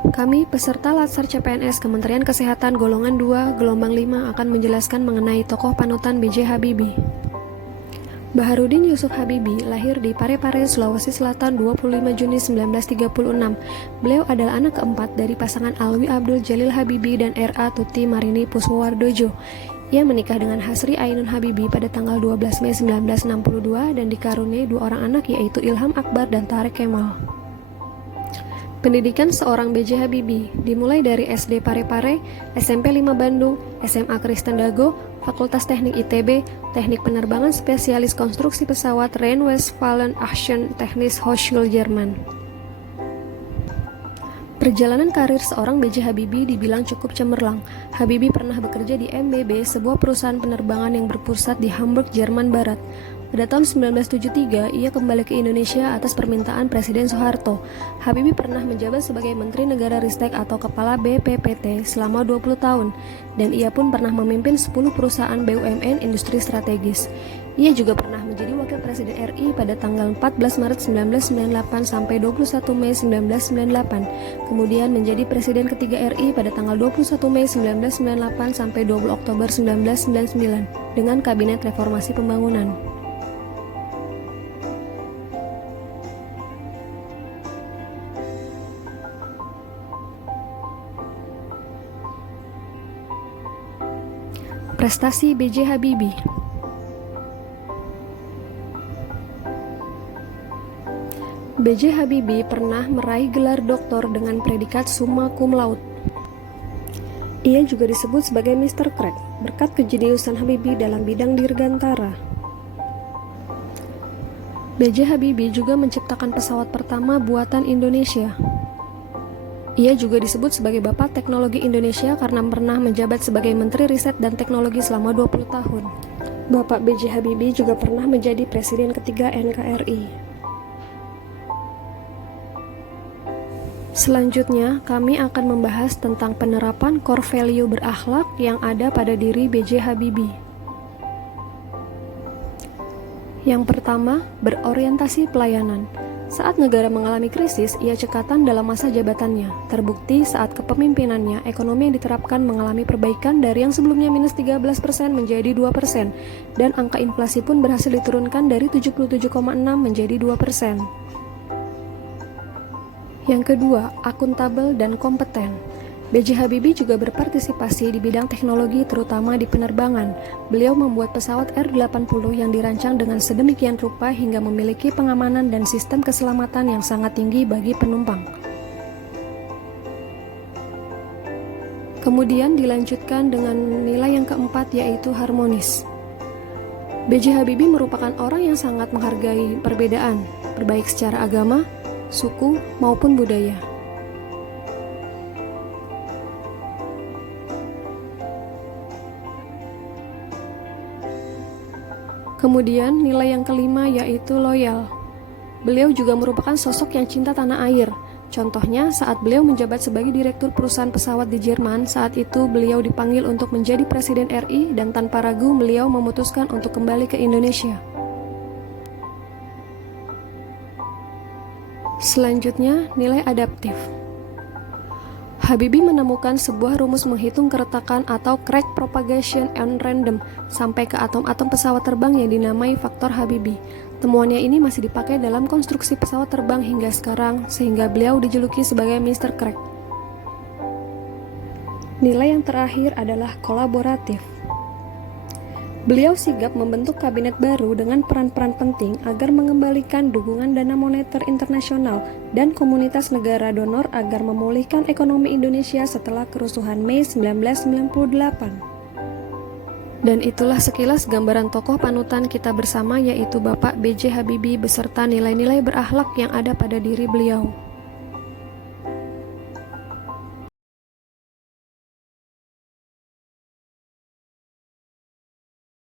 Kami, peserta Latsar CPNS Kementerian Kesehatan Golongan 2, Gelombang 5 akan menjelaskan mengenai tokoh panutan B.J. Habibie. Baharudin Yusuf Habibie lahir di Parepare, Sulawesi Selatan 25 Juni 1936. Beliau adalah anak keempat dari pasangan Alwi Abdul Jalil Habibie dan R.A. Tuti Marini Puswowardojo. Ia menikah dengan Hasri Ainun Habibie pada tanggal 12 Mei 1962 dan dikaruniai dua orang anak yaitu Ilham Akbar dan Tareq Kemal. Pendidikan seorang B.J. Habibie dimulai dari SD Parepare, SMP 5 Bandung, SMA Kristen Dago, Fakultas Teknik ITB, Teknik Penerbangan Spesialis Konstruksi Pesawat Rhein-Westfalen Aachen Technische Hochschule Jerman. Perjalanan karir seorang B.J. Habibie dibilang cukup cemerlang. Habibie pernah bekerja di MBB, sebuah perusahaan penerbangan yang berpusat di Hamburg, Jerman Barat. Pada tahun 1973, ia kembali ke Indonesia atas permintaan Presiden Soeharto. Habibie pernah menjabat sebagai Menteri Negara Ristek atau Kepala BPPT selama 20 tahun, dan ia pun pernah memimpin 10 perusahaan BUMN industri strategis. Ia juga pernah menjadi Wakil Presiden RI pada tanggal 14 Maret 1998 sampai 21 Mei 1998, kemudian menjadi Presiden ketiga RI pada tanggal 21 Mei 1998 sampai 20 Oktober 1999 dengan Kabinet Reformasi Pembangunan. Prestasi B.J. Habibie. B.J. Habibie pernah meraih gelar doktor dengan predikat summa cum laude. Ia juga disebut sebagai Mr. Crack berkat kejeniusan Habibie dalam bidang dirgantara. B.J. Habibie juga menciptakan pesawat pertama buatan Indonesia. Ia juga disebut sebagai Bapak Teknologi Indonesia karena pernah menjabat sebagai Menteri Riset dan Teknologi selama 20 tahun. Bapak B.J. Habibie juga pernah menjadi Presiden ketiga NKRI. Selanjutnya, kami akan membahas tentang penerapan core value berakhlak yang ada pada diri B.J. Habibie. Yang pertama, berorientasi pelayanan. Saat negara mengalami krisis, ia cekatan dalam masa jabatannya. Terbukti saat kepemimpinannya, ekonomi yang diterapkan mengalami perbaikan dari yang sebelumnya minus 13% menjadi 2%, dan angka inflasi pun berhasil diturunkan dari 77,6 menjadi 2%. Yang kedua, akuntabel dan kompeten. B.J. Habibie juga berpartisipasi di bidang teknologi terutama di penerbangan. Beliau membuat pesawat R-80 yang dirancang dengan sedemikian rupa hingga memiliki pengamanan dan sistem keselamatan yang sangat tinggi bagi penumpang. Kemudian dilanjutkan dengan nilai yang keempat yaitu harmonis. B.J. Habibie merupakan orang yang sangat menghargai perbedaan, baik secara agama, suku, maupun budaya. Kemudian nilai yang kelima yaitu loyal. Beliau juga merupakan sosok yang cinta tanah air. Contohnya saat beliau menjabat sebagai direktur perusahaan pesawat di Jerman, saat itu beliau dipanggil untuk menjadi Presiden RI dan tanpa ragu beliau memutuskan untuk kembali ke Indonesia. Selanjutnya, nilai adaptif. Habibie menemukan sebuah rumus menghitung keretakan atau crack propagation on random sampai ke atom-atom pesawat terbang yang dinamai faktor Habibie. Temuannya ini masih dipakai dalam konstruksi pesawat terbang hingga sekarang, sehingga beliau dijuluki sebagai Mr. Crack. Nilai yang terakhir adalah kolaboratif. Beliau sigap membentuk kabinet baru dengan peran-peran penting agar mengembalikan dukungan dana moneter internasional dan komunitas negara donor agar memulihkan ekonomi Indonesia setelah kerusuhan Mei 1998. Dan itulah sekilas gambaran tokoh panutan kita bersama yaitu Bapak B.J. Habibie beserta nilai-nilai berakhlak yang ada pada diri beliau.